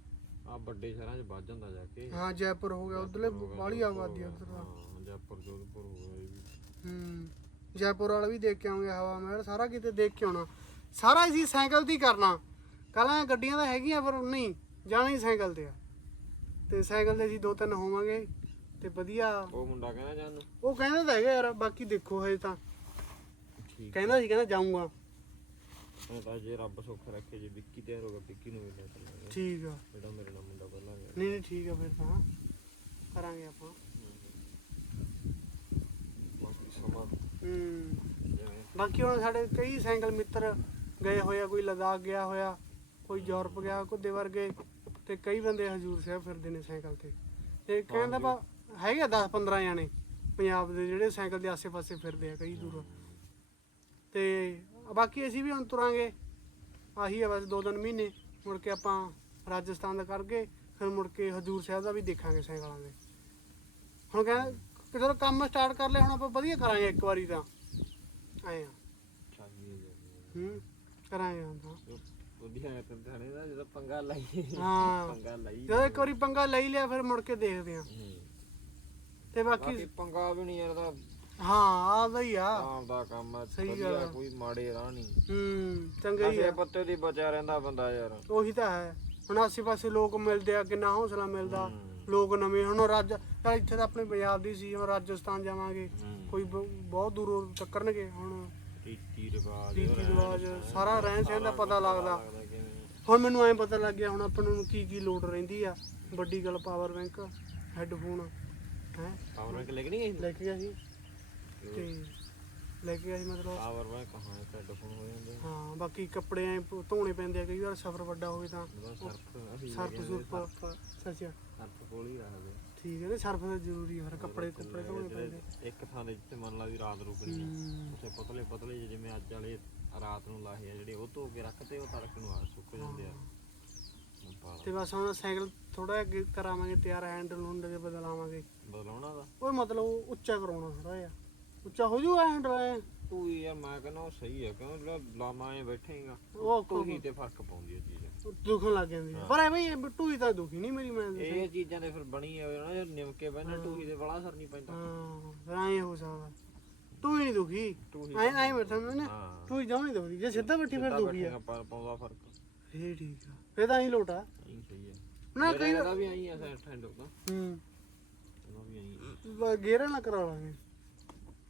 ਆ ਵੱਡੇ ਸ਼ਹਿਰਾਂ 'ਚ ਵੱਜ ਜਾਂਦਾ ਜਾ ਕੇ। ਹਾਂ ਜੈਪੁਰ ਹੋ ਗਿਆ ਉਧਰਲੇ ਬਾਹਲੀ ਆਬਾਦੀ ਆ ਉਧਰ ਦਾ ਹਾਂ ਜੈਪੁਰ ਜੋਧਪੁਰ ਹੋ ਗਿਆ ਇਹ ਵੀ। ਹੂੰ ਜੈਪੁਰ ਵਾਲਾ ਵੀ ਦੇਖ ਕੇ ਆਉਂਗੇ ਹਵਾ ਮਹਿਲ ਸਾਰਾ ਕਿਤੇ ਦੇਖ ਕੇ ਆਉਣਾ। ਸਾਰਾ ਅਸੀਂ ਸਾਈਕਲ ਤੇ ਹੀ ਕਰਨਾ। ਕੱਲਾਂ ਗੱਡੀਆਂ ਤਾਂ ਹੈਗੀਆਂ ਪਰ ਨਹੀਂ ਜਾਣਾ ਹੀ ਸਾਈਕਲ ਤੇ ਆ। ਤੇ ਸਾਈਕਲ ਤੇ ਅਸੀਂ ਦੋ ਤਿੰਨ ਹੋਵਾਂਗੇ। ਤੇ ਵਧੀਆ। ਉਹ ਮੁੰਡਾ ਕਹਿੰਦਾ ਜਾਨ ਨੂੰ। ਉਹ ਕਹਿੰਦਾ ਤਾਂ ਹੈਗਾ ਯਾਰ ਬਾਕੀ ਦੇਖੋ ਹਜੇ ਤਾਂ। ਠੀਕ। ਕਹਿੰਦਾ ਸੀ ਕਹਿੰਦਾ ਜਾਊਂਗਾ। ਮੈਂ ਤਾਂ ਜੇ ਰੱਬ ਸੁੱਖ ਰੱਖੇ ਜੇ ਵਿੱਕੀ ਤਿਆਰ ਹੋ ਗਿਆ ਵਿੱਕੀ ਨੂੰ ਵੀ ਲੈ ਚੱਲਾਂਗੇ ਠੀਕ ਆ। ਜਿਹੜਾ ਮੇਰੇ ਨਾਲ ਮੁੰਡਾ ਗਿਆ ਨਹੀਂ ਨਹੀਂ ਠੀਕ ਆ ਫਿਰ ਤਾਂ। ਕਰਾਂਗੇ ਆਪਾਂ। ਬਾਕੀ ਸਮਾਂ। ਹੂੰ। ਜਿਵੇਂ ਬਾਕੀ ਹੁਣ ਸਾਡੇ ਕਈ ਸਾਈਕਲ ਮਿੱਤਰ ਗਏ ਹੋਏ ਆ ਕੋਈ ਲਦਾਖ ਗਿਆ ਹੋਇਆ ਕੋਈ ਯੂਰਪ ਗਿਆ ਕੁੱਦੇ ਵਰਗੇ ਤੇ ਕਈ ਬੰਦੇ ਹਜੂਰ ਸਾਹਿਬ ਫਿਰਦੇ ਨੇ ਸਾਈਕਲ ਤੇ। ਤੇ ਕਹਿੰਦਾ ਬਾ ਹੈਗੇ 10 15 ਜਾਣੇ ਪੰਜਾਬ ਦੇ ਜਿਹੜੇ ਸਾਈਕਲ ਦੇ ਆਸੇ-ਪਾਸੇ ਫਿਰਦੇ ਆ ਕਈ ਦੂਰ। ਤੇ ਬਾਕੀ ਅਸੀਂ ਵੀ ਹੁਣ ਤੁਰਾਂਗੇ। ਆਹੀ ਆ ਬਸ ਦੋ ਤਿੰਨ ਮਹੀਨੇ ਮੁੜ ਕੇ ਆਪਾਂ ਰਾਜਸਥਾਨ ਦਾ ਕਰਕੇ ਫਿਰ ਮੁੜ ਕੇ ਹਜੂਰ ਸਾਹਿਬ ਦਾ ਵੀ ਦੇਖਾਂਗੇ ਸਾਈਕਲਾਂ ਦੇ। ਹੁਣ ਕਹਿੰਦਾ ਕਿ ਜਦੋਂ ਕੰਮ ਸਟਾਰਟ ਕਰ ਲਿਆ ਹੁਣ ਆਪਾਂ ਵਧੀਆ ਕਰਾਂਗੇ ਇੱਕ ਵਾਰੀ ਤਾਂ। ਆਏ ਆ। ਹੂੰ ਕਰਾਂਗੇ ਹੁਣ ਤਾਂ। ਵਧੀਆ ਹੈ ਤੇ ਧਾਣੇ ਦਾ ਜਦੋਂ ਪੰਗਾ ਲਾਈਏ। ਹਾਂ ਪੰਗਾ ਲਾਈ ਜਦੋਂ ਇੱਕ ਵਾਰੀ ਪੰਗਾ ਲਈ ਲਿਆ ਫਿਰ ਮੁੜ ਕੇ ਦੇਖਦੇ ਆ। ਹੂੰ। ਤੇ ਬਾਕੀ ਬਾਕੀ ਪੰਗਾ ਵੀ ਨਹੀਂ ਯਾਰ ਦਾ। ਹਾਂ ਆਦਾ ਹੀ ਆ। ਆਮ ਦਾ ਕੰਮ ਹੈ ਸਹੀ ਵਧੀਆ, ਗੱਲ ਆ। ਕੋਈ ਮਾੜੇ ਰਾਹ ਨਹੀਂ ਹੂੰ ਚੰਗਾ ਹੀ ਆ। ਪੱਤੇ ਦੀ ਬਚਿਆ ਰਹਿੰਦਾ ਬੰਦਾ ਯਾਰ। ਉਹੀ ਤਾਂ ਹੈ। ਹੁਣ ਆਸੇ ਪਾਸੇ ਲੋਕ ਮਿਲਦੇ ਆ ਕਿੰਨਾ ਹੌਸਲਾ ਮਿਲਦਾ। ਹੂੰ। ਲੋਕ ਨਵੇਂ ਹੁਣ ਰਾਜ ਚੱਲ ਇੱਥੇ ਤਾਂ ਆਪਣੇ ਪੰਜਾਬ ਦੀ ਸੀ ਹੁਣ ਰਾਜਸਥਾਨ ਜਾਵਾਂਗੇ। ਹੂੰ। ਕੋਈ ਬ- ਬਹੁਤ ਦੂਰੋਂ ਟੱਕਰਨਗੇ ਹੁਣ। ਰੀਤੀ ਰਿਵਾਜ ਰੀਤੀ ਰਿਵਾਜ ਸਾਰਾ ਰਹਿਣ ਸਹਿਣ ਦਾ ਪਤਾ ਲੱਗਦਾ। ਕਿਵੇਂ। ਹੁਣ ਮੈਨੂੰ ਐਂ ਪਤਾ ਲੱਗ ਗਿਆ ਹੁਣ ਆਪਾਂ ਨੂੰ ਕੀ ਕੀ ਲੋਡ ਰਹਿੰਦੀ ਆ। ਵੱਡੀ ਗੱਲ ਪਾਵਰ ਬੈਂਕ ਹੈੱਡਫੋਨ ਹੈ? ਪਾਵਰ ਬੈਂਕ ਲੈ ਕੇ ਨਹੀਂ ਗਈ ਲੈ ਕੇ ਗਿਆ ਸੀ। ਤੇ ਲੈ ਕੇ ਗਿਆ ਸੀ ਮਤਲਬ ਪਾਵਰ ਬੈਂਕ ਕਹਾਂ ਹੈਡਫੋਨ ਹੋ ਜਾਂਦੇ ਹਾਂ ਬਾਕੀ ਕੱਪੜੇ ਐ ਧੋਣੇ ਪੈਂਦੇ ਆ ਕਈ ਵਾਰ ਸਫ਼ਰ ਵੱਡਾ ਹੋਵੇ ਤਾਂ। ਸਰਫ ਅਸੀਂ ਸਰਫ ਸੁਰਫ ਸੱਚਾ ਸਰਫ ਕੋਲ ਹੀ ਰੱਖਦੇ ਠੀਕ ਹੈ ਤੇ ਸਰਫ ਤਾਂ ਜ਼ਰੂਰੀ ਹੈ ਫਿਰ ਕੱਪੜੇ ਕੁੱਪੜੇ ਧੋਣੇ ਪੈਂਦੇ ਇੱਕ ਥਾਂ ਦੇ ਜਿੱਥੇ ਮੰਨ ਲਾ ਵੀ ਰਾਤ ਰੁਕਣੀ ਆ ਹੂੰ। ਉੱਥੇ ਪਤਲੇ ਪਤਲੇ ਜਿਹੇ ਜਿਵੇਂ ਅੱਜ ਵਾਲੇ ਰਾਤ ਨੂੰ ਲਾਹੇ ਆ ਜਿਹੜੇ ਉਹ ਧੋ ਕੇ ਰੱਖਤੇ ਉਹ ਤੜਕ ਨੂੰ ਆ ਸੁੱਕ ਜਾਂਦੇ ਆ। ਤੇ ਬਸ ਹੁਣ ਸਾਈਕਲ ਥੋੜਾ ਅੱਗੇ ਕਰਾਵਾਂਗੇ ਤਿਆਰ ਹੈਂਡਲ ਹੁੰਦੇ ਦੇ ਬਦਲਾਵਾਂਗੇ ਬਦਲਾਉਣਾ ਦਾ? ਉਹ ਮਤਲਬ ਉੱਚਾ ਕਰਾਉਣਾ ਥੋੜਾ ਜਿਹਾ। ਉੱਚਾ ਹੋ ਜੂਗਾ ਹੈਂਡਲ ਐ? ਤੂੰ ਯਾਰ ਮੈਂ ਕਹਿੰਦਾ ਉਹ ਸਹੀ ਹੈ ਕਿਉਂ ਜਿਹੜਾ ਲਾਮਾ ਐ ਬੈਠੇਗਾ ਉਹ ਤੂੰ ਹੀ ਤੇ ਫ਼ਰਕ ਪਾਉਂਦੀ ਹੈ ਚੀਜ਼। ਦੁਖਣ ਲੱਗ ਜਾਂਦੀ ਹੈ। ਪਰ ਐਵੇਂ ਹੀ ਤਾਂ ਦੁਖੀ ਨਹੀਂ ਮੇਰੀ ਮੈਂ ਇਹ ਚੀਜ਼ਾਂ ਦੇ ਫਿਰ ਬਣੀ ਹੋਵੇ ਨਾ ਜੇ ਨਿਮਕੇ ਬੈਠੇ ਟੂਹੀ ਦੇ ਬੜਾ ਅਸਰ ਨਹੀਂ ਪੈਂਦਾ। ਹਾਂ ਫਿਰ ਐਂ ਹੋ ਸਕਦਾ। ਤੂੰ ਹੀ ਨਹੀਂ ਦੁਖੀ। ਤੂੰ ਹੀ ਐਂ ਐਂ ਬੈਠਾ ਮੈਂ ਨਾ। ਹਾਂ। ਤੂੰ ਹੀ ਜਮਾਂ ਨਹੀਂ ਦੁਖਦੀ ਜੇ ਸਿੱਧਾ ਬੈਠੀ ਫਿਰ ਦੁਖੀ ਆ। ਪਾਉਂਦਾ ਫ਼ਰਕ। ਫੇਰ ਠੀਕ ਆ। ਫੇਰ ਤਾਂ ਹੀ ਲੋਟਾ ਇਹ ਸਹੀ ਹੈ ਨਾ ਕਈ ਇਹਦਾ ਵੀ ਆਈ ਆ ਸੈਟ ਹੈਂਡ ਉਹਦਾ ਹੂੰ। ਇਹਦਾ ਵੀ ਆਈ ਬ- ਗੇਅਰਾਂ ਨਾਲ ਕਰਾ ਲਾਂਗੇ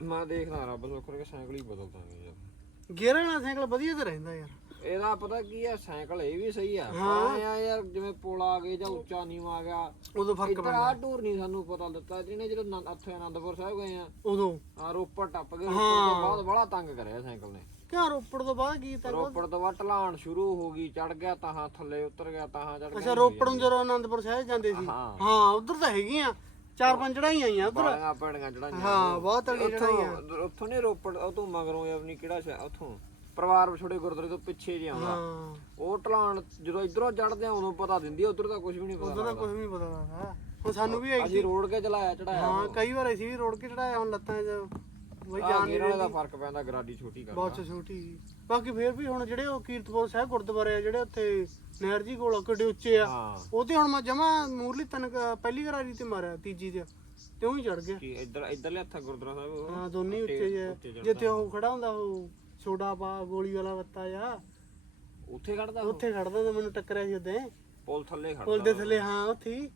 ਮੈਂ ਦੇਖਦਾ ਰੱਬ ਸੁੱਖ ਕਰਕੇ ਸਾਈਕਲ ਹੀ ਬਦਲ ਦਾਂਗੇ ਯਾਰ। ਗੇਅਰਾਂ ਨਾਲ ਸਾਈਕਲ ਵਧੀਆ ਤਾਂ ਰਹਿੰਦਾ ਯਾਰ। ਇਹਦਾ ਪਤਾ ਕੀ ਆ ਸਾਈਕਲ ਇਹ ਵੀ ਸਹੀ ਆ। ਹਾਂ। ਆ ਯਾਰ ਜਿਵੇਂ ਪੁਲ ਆ ਗਏ ਜਾਂ ਉੱਚਾ ਨੀਵਾਂ ਆ ਗਿਆ ਉਦੋਂ ਫ਼ਰਕ ਪੈਂਦਾ। ਆ ਟੂਰ ਨਹੀਂ ਸਾਨੂੰ ਪਤਾ ਦਿੱਤਾ ਜਿਹਨੇ ਜਦੋਂ ਨ- ਉੱਥੇ ਆਨੰਦਪੁਰ ਸਾਹਿਬ ਗਏ ਆ। ਉਦੋਂ। ਆ ਰੋਪੜ ਟੱਪ ਗਏ ਰੋਪੜ ਤੋਂ ਬਾਅਦ ਬੜਾ ਤੰਗ ਕਰਿਆ ਸਾਈਕਲ ਨੇ। ਕਿਆ ਰੋਪੜ ਤੋਂ ਬਾਅਦ ਕੀ ਤਾਂ ਰੋਪੜ ਤੋਂ ਬਾਅਦ ਢਲਾਣ ਸ਼ੁਰੂ ਹੋ ਗਈ ਚੜ ਗਿਆ ਤਾਹਾਂ ਥੱਲੇ ਉਤਰ ਗਿਆ ਤਾਹਾਂ ਚੜ ਗਿਆ। ਅੱਛਾ ਰੋਪੜ ਨੂੰ ਜਦੋਂ ਆਨੰਦਪੁਰ ਸਾਹਿਬ ਜਾਂਦੇ ਸੀ। ਹਾਂ। ਉਧਰ ਤਾਂ ਹੈਗੀਆਂ ਚਾਰ ਪੰਜ ਚੜਾਈਆਂ ਆਈਆਂ ਉਧਰ। ਬਾਲੀਆਂ ਪੈੜੀਆਂ ਚੜਾਈਆਂ ਹਾਂ ਬਹੁਤ ਅੜੀ ਚੜਾਈਆਂ ਉੱਥੋਂ ਉੱਥੋਂ ਨਹੀਂ ਰੋਪੜ ਉਹ ਤੋਂ ਮਗਰੋਂ ਆਪਣੀ ਕਿਹੜਾ ਸ਼ਹਿਰ ਉੱਥੋਂ। ਪਰਿਵਾਰ ਵਿਛੋੜੇ ਗੁਰਦੁਆਰੇ ਤੋਂ ਪਿੱਛੇ ਜਿਹਾ ਆਉਂਦਾ। ਹਾਂ। ਉਹ ਢਲਾਣ ਜਦੋਂ ਇਧਰੋਂ ਚੜਦੇ ਆ ਉਦੋਂ ਪਤਾ ਦਿੰਦੀ ਆ ਉਧਰ ਤਾਂ ਕੁਝ ਵੀ ਨਹੀਂ ਪਤਾ ਉਧਰ ਤਾਂ ਲੱਗਦਾ। ਕੁਝ ਨਹੀਂ ਪਤਾ ਲੱਗਦਾ। ਹੁਣ ਸਾਨੂੰ ਵੀ ਅਸੀਂ ਰੋਡ ਕੇ ਚਲਾਇਆ ਚੜਾਇਆ ਹਾਂ ਕਈ ਵਾਰ ਅਸੀਂ ਵੀ ਰੋੜ ਕੇ ਚੜਾਇਆ ਹੁਣ ਲੱਤਾਂ 'ਚ ਬਈ ਜਾਨ ਨਹੀਂ ਦਾ ਰਹਿੰਦੀ ਫ਼ਰਕ ਪੈਂਦਾ ਗਰਾਡੀ ਛੋਟੀ ਕਰਦਾ। ਬਹੁਤ ਛੋਟੀ ਸੀ। ਬਾਕੀ ਫੇਰ ਵੀ ਹੁਣ ਜਿਹੜੇ ਉਹ ਕੀਰਤਪੁਰ ਸਾਹਿਬ ਗੁਰਦੁਆਰੇ ਆ ਜਿਹੜੇ ਉੱਥੇ ਨਹਿਰ ਜੀ ਕੋਲ ਕਿੱਡੇ ਉੱਚੇ ਆ ਹਾਂ। ਉਹ ਤੇ ਹੁਣ ਮੈਂ ਜਮਾ ਮੂਰਲੀ ਤਨ ਪਹਿਲੀ ਗਰਾਰੀ ਤੇ ਮਾਰਿਆ ਤੀਜੀ ਤੇ। ਤੇ ਉਹ ਹੀ ਚੜ ਗਿਆ। ਕੀ ਇੱਧਰ ਇੱਧਰਲੇ ਹੱਥਾ ਗੁਰਦੁਆਰਾ ਸਾਹਿਬ ਉਹ ਹਾਂ ਦੋਨੇ ਉੱਚੇ ਜੇ ਚੜ੍ਹਦਾ। ਜਿੱਥੇ ਉਹ ਖੜਾ ਹੁੰਦਾ ਉਹ ਸੋਡਾ ਪਾ ਗੋਲੀ ਵਾਲਾ ਬੱਤਾ ਆ ਉੱਥੇ ਖੜਦਾ ਉਹ? ਉੱਥੇ ਖੜਦਾ ਹੁੰਦਾ ਮੈਨੂੰ ਟੱਕਰਿਆ ਸੀ ਉਹਦੇ ਪੁਲ ਥੱਲੇ ਖੜਦਾ ਪੁਲ ਦੇ ਥੱਲੇ ਹਾਂ ਉੱਥੇ ਹੀ।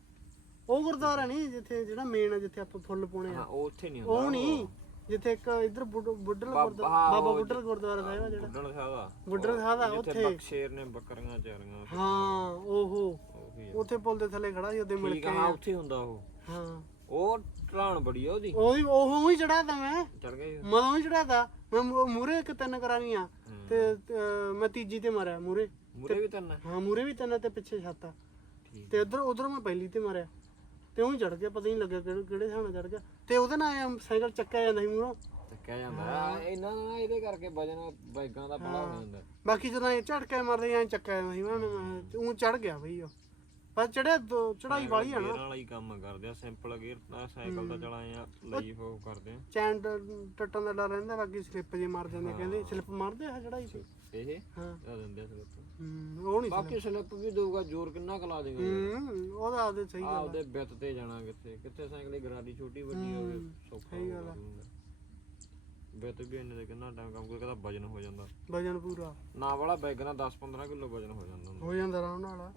ਉਹ ਗੁਰਦੁਆਰਾ ਨਹੀਂ ਜਿੱਥੇ ਜਿਹੜਾ ਮੇਨ ਆ ਜਿੱਥੇ ਆਪਾਂ ਫੁੱਲ ਪਾਉਣੇ ਹਾਂ ਆ ਉਹ ਉੱਥੇ ਨਹੀਂ ਹੁੰਦਾ। ਉਹ ਨਹੀਂ ਜਿੱਥੇ ਇੱਕ ਇਧਰ ਬੁੱਢਲ ਗੁਰਦੁਆਰਾ ਹਾਂ, ਬਾਬਾ ਉਹ ਬੁੱਢਲ ਗੁਰਦੁਆਰਾ ਸਾਹਿਬ ਆ ਜਿਹੜਾ। ਬੁੱਢਣ ਸਾਹਿਬ ਬੁੱਢਲ ਸਾਹਿਬ ਜਿੱਥੇ ਉੱਥੇ। ਬਖਸ਼ੇਰ ਨੇ ਬੱਕਰੀਆਂ ਚਾਰੀਆਂ ਹਾਂ ਉਹੀ ਆ। ਉੱਥੇ ਪੁਲ ਦੇ ਥੱਲੇ ਖੜਾ ਸੀ ਉਹਦੇ ਮਿਲ ਠੀਕ ਕੇ ਆ। ਹਾਂ ਉੱਥੇ ਹੁੰਦਾ ਉਹ। ਹਾਂ। ਉਹ ਢਲਾਣ ਬੜੀ ਆ ਉਹਦੀ। ਉਹ ਉਹ ਹੀ ਚੜਾਦਾ ਮੈਂ। ਚੜ ਗਏ ਮੈਂ ਉਹ ਹੀ ਚੜਾਦਾ ਮੈਂ ਮੂਰੇ ਇੱਕ ਤਿੰਨ ਕਰਾਨੀਆਂ ਤੇ ਅਹ, ਮੈਂ ਤੀਜੀ ਤੇ ਮਾਰਿਆ ਮੂਰੇ ਮੂਰੇ ਵੀ ਤੰਨਾ ਹਾਂ ਮੂਰੇ ਵੀ ਤਿੰਨ ਤੇ ਪਿੱਛੇ ਛੱਤ ਆ। ਠੀਕ। ਤੇ ਉਧਰ ਉਧਰ ਮੈਂ ਪਹਿਲੀ ਤੇ ਮਾਰਿਆ। ਤੇ ਉਹ ਹੀ ਚੜ ਗਿਆ ਪਤਾ ਹੀ ਨਹੀਂ ਲੱਗਿਆ ਕਿਹੜੇ ਕਿਹੜੇ ਨਾਲ ਚੜ ਗਿਆ। ਤੇ ਉਹਦੇ ਨਾਲ ਐਂ ਸਾਈਕਲ ਚੱਕਿਆ ਜਾਂਦਾ ਸੀ ਮੂਹਰੋਂ। ਚੱਕਿਆ ਜਾਂਦਾ। ਆ, ਇਹਨਾਂ ਦਾ ਨਾ ਇਹਦੇ ਕਰਕੇ ਵਜਨ ਬਾਈਕਾਂ ਦਾ ਬੜਾ ਹੋ ਜਾਂਦਾ। ਬਾਕੀ ਜਦੋਂ ਇਹ ਝਟਕੇ ਮਾਰਦੇ ਐਂ ਚੱਕਿਆ ਜਾਂਦਾ ਸੀ ਮੈਂ ਉਹ ਚੜ ਗਿਆ ਬਈ ਉਹ। ਪਰ ਚੜਿਆ ਚੜਾਈ ਵਾਲੀ ਆ ਗੇਅਰ ਨਾ ਵਾਲਾ ਹੀ ਕੰਮ ਕਰਦੇ ਆ ਸਿੰਪਲ ਗੇਅਰ ਦਾ ਸਾਈਕਲ ਦਾ ਚਲਾਏ ਆ ਲਈ ਫੋ ਕਰਦੇ ਆ। ਚੈਨ ਟ- ਟੁੱਟਣ ਦਾ ਡਰ ਰਹਿੰਦਾ ਬਾਕੀ ਸਲਿੱਪ ਜੇ ਮਾਰ ਜਾਂਦੇ ਕਹਿੰਦੇ ਸਲਿੱਪ ਮਾਰਦੇ ਆ ਚੜਾਈ ਤੇ? ਇਹ? ਹਾਂ। ਆ ਦਿੰਦੇ ਆ ਸਲਿੱਪ ਹੂੰ, ਉਹ ਨਹੀਂ ਬਾਕੀ ਸਲਿੱਪ ਵੀ ਦਊਗਾ ਜ਼ੋਰ ਕਿੰਨਾ ਕਲਾ ਦੇਗਾ ਹੂੰ ਉਹਦਾ ਆਪਦੇ ਸਹੀ ਗੱਲ ਆ। ਆਪਦੇ ਬਿੱਤ ਤੇ ਜਾਣਾ ਕਿੱਥੇ? ਕਿੱਥੇ ਸਾਈਕਲ ਦੀ ਗਰਾਡੀ ਛੋਟੀ ਵੱਡੀ ਹੋਵੇ ਸੌਖਾ ਸਹੀ ਗੱਲ ਆ। ਬਿੱਤ ਵੀ ਇੰਨੇ ਦੇ ਕਿੰਨਾ ਟਾਈਮ ਕੰਮ ਕੋਈ ਕਹਿੰਦਾ ਵਜਨ ਹੋ ਜਾਂਦਾ। ਵਜਨ ਪੂਰਾ। ਨਾ ਵਾਲਾ ਬੈਗ ਨਾਲ 10 15 ਕਿਲੋ ਵਜਨ ਹੋ ਜਾਂਦਾ ਹੁੰਦਾ। ਹੋ ਜਾਂਦਾ ਆਰਾਮ ਨਾਲ।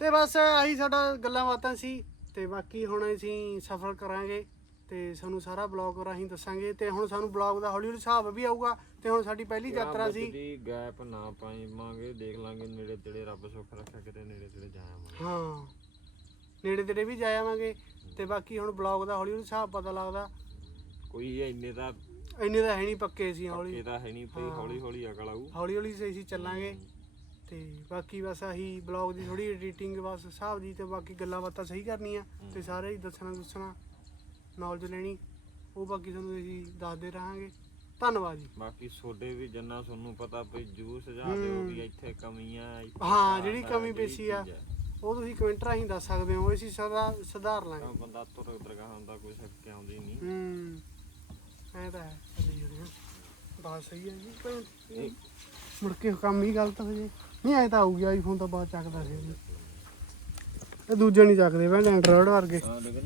ਤੇ ਬਸ ਆਹੀ ਸਾਡਾ ਗੱਲਾਂ ਬਾਤਾਂ ਸੀ ਤੇ ਬਾਕੀ ਹੁਣ ਅਸੀਂ ਸਫ਼ਰ ਕਰਾਂਗੇ ਤੇ ਸਾਨੂੰ ਸਾਰਾ ਬਲੌਗ ਰਾਹੀਂ ਦੱਸਾਂਗੇ ਤੇ ਹੁਣ ਸਾਨੂੰ ਬਲੌਗ ਦਾ ਹੌਲੀ ਹੌਲੀ ਹਿਸਾਬ ਵੀ ਆਊਗਾ ਤੇ ਹੁਣ ਸਾਡੀ ਪਹਿਲੀ ਯਾਤਰਾ ਸੀ। ਦੀ ਗੈਪ ਨਾ ਪਾਈਵਾਂਗੇ ਦੇਖ ਲਾਂਗੇ ਨੇੜੇ ਤੇੜੇ ਰੱਬ ਸੁੱਖ ਰੱਖਿਆ ਕਿਤੇ ਨੇੜੇ ਤੇੜੇ ਜਾਵਾਂਗੇ ਹਾਂ ਨੇੜੇ ਤੇੜੇ ਵੀ ਜਾ ਆਵਾਂਗੇ ਤੇ ਬਾਕੀ ਹੁਣ ਬਲੌਗ ਦਾ ਹੌਲੀ ਹੌਲੀ ਹਿਸਾਬ ਪਤਾ ਲੱਗਦਾ। ਕੋਈ ਇੰਨੇ ਦਾ ਇੰਨੇ ਤਾਂ ਹੈ ਨਹੀਂ ਪੱਕੇ ਸੀ ਹੌਲੀ। ਇਹ ਤਾਂ ਹੈ ਨਹੀਂ ਭਈ ਹੌਲੀ ਹੌਲੀ ਅਕਲ ਆਊ। ਹੌਲੀ ਹੌਲੀ ਸੇ ਅਸੀਂ ਚੱਲਾਂਗੇ। ਤੇ ਬਾਕੀ ਬਸ ਆਹੀ ਬਲੌਗ ਦੀ ਥੋੜੀ ਐਡੀਟਿੰਗ ਬਸ ਹਿਸਾਬ ਦੀ ਤੇ ਬਾਕੀ ਗੱਲਾਂ ਬਾਤਾਂ ਸਹੀ ਕਰਨੀਆਂ ਤੇ ਸਾਰੇ ਹੀ ਦੱਸਣਾ ਦੱਸਣਾ ਨੌਲੇਜ ਲੈਣੀ ਉਹ ਬਾਕੀ ਤੁਹਾਨੂੰ ਅਸੀਂ ਦੱਸਦੇ ਰਹਾਂਗੇ। ਧੰਨਵਾਦ ਜੀ। ਬਾਕੀ ਸੋਡੇ ਵੀ ਜੰਨਾ ਤੁਹਾਨੂੰ ਪਤਾ ਜੂਸ ਜਾ ਦਿਓ ਵੀ ਇੱਥੇ ਕਮੀਆਂ ਹਾਂ, ਜਿਹੜੀ ਕਮੀ ਪੇਸ਼ੀ ਆ। ਉਹ ਤੁਸੀਂ ਕਮੈਂਟ ਰਾਹੀਂ ਦੱਸ ਸਕਦੇ ਹੋ ਅਸੀਂ ਸਦਾ ਸੁਧਾਰ ਲਾਂਗੇ। ਬੰਦਾ ਤੁਰ ਦਰਗਾਹ ਹੁੰਦਾ ਕੋਈ ਸ਼ੱਕ ਆਉਂਦੀ ਨਹੀਂ। ਹੂੰ ਐ ਤਾਂ ਹੈ। ਬਾਤ ਸਹੀ ਹੈ ਜੀ ਮੁੜ ਕੇ ਕੰਮ ਹੀ ਗਲਤ ਹੋ ਜੇ। ਨਹੀਂ, ਐ ਤਾਂ ਆਊਗੀ ਆਈਫੋਨ ਤਾਂ ਬਾਅਦ ਚੱਕਦਾ ਸੀ। ਇਹ ਦੂਜੇ ਨਹੀਂ ਚੱਕਦੇ, ਭੈਣ ਐਂਡਰੋਇਡ ਵਰਗੇ। ਹਾਂ ਦੇਖੋ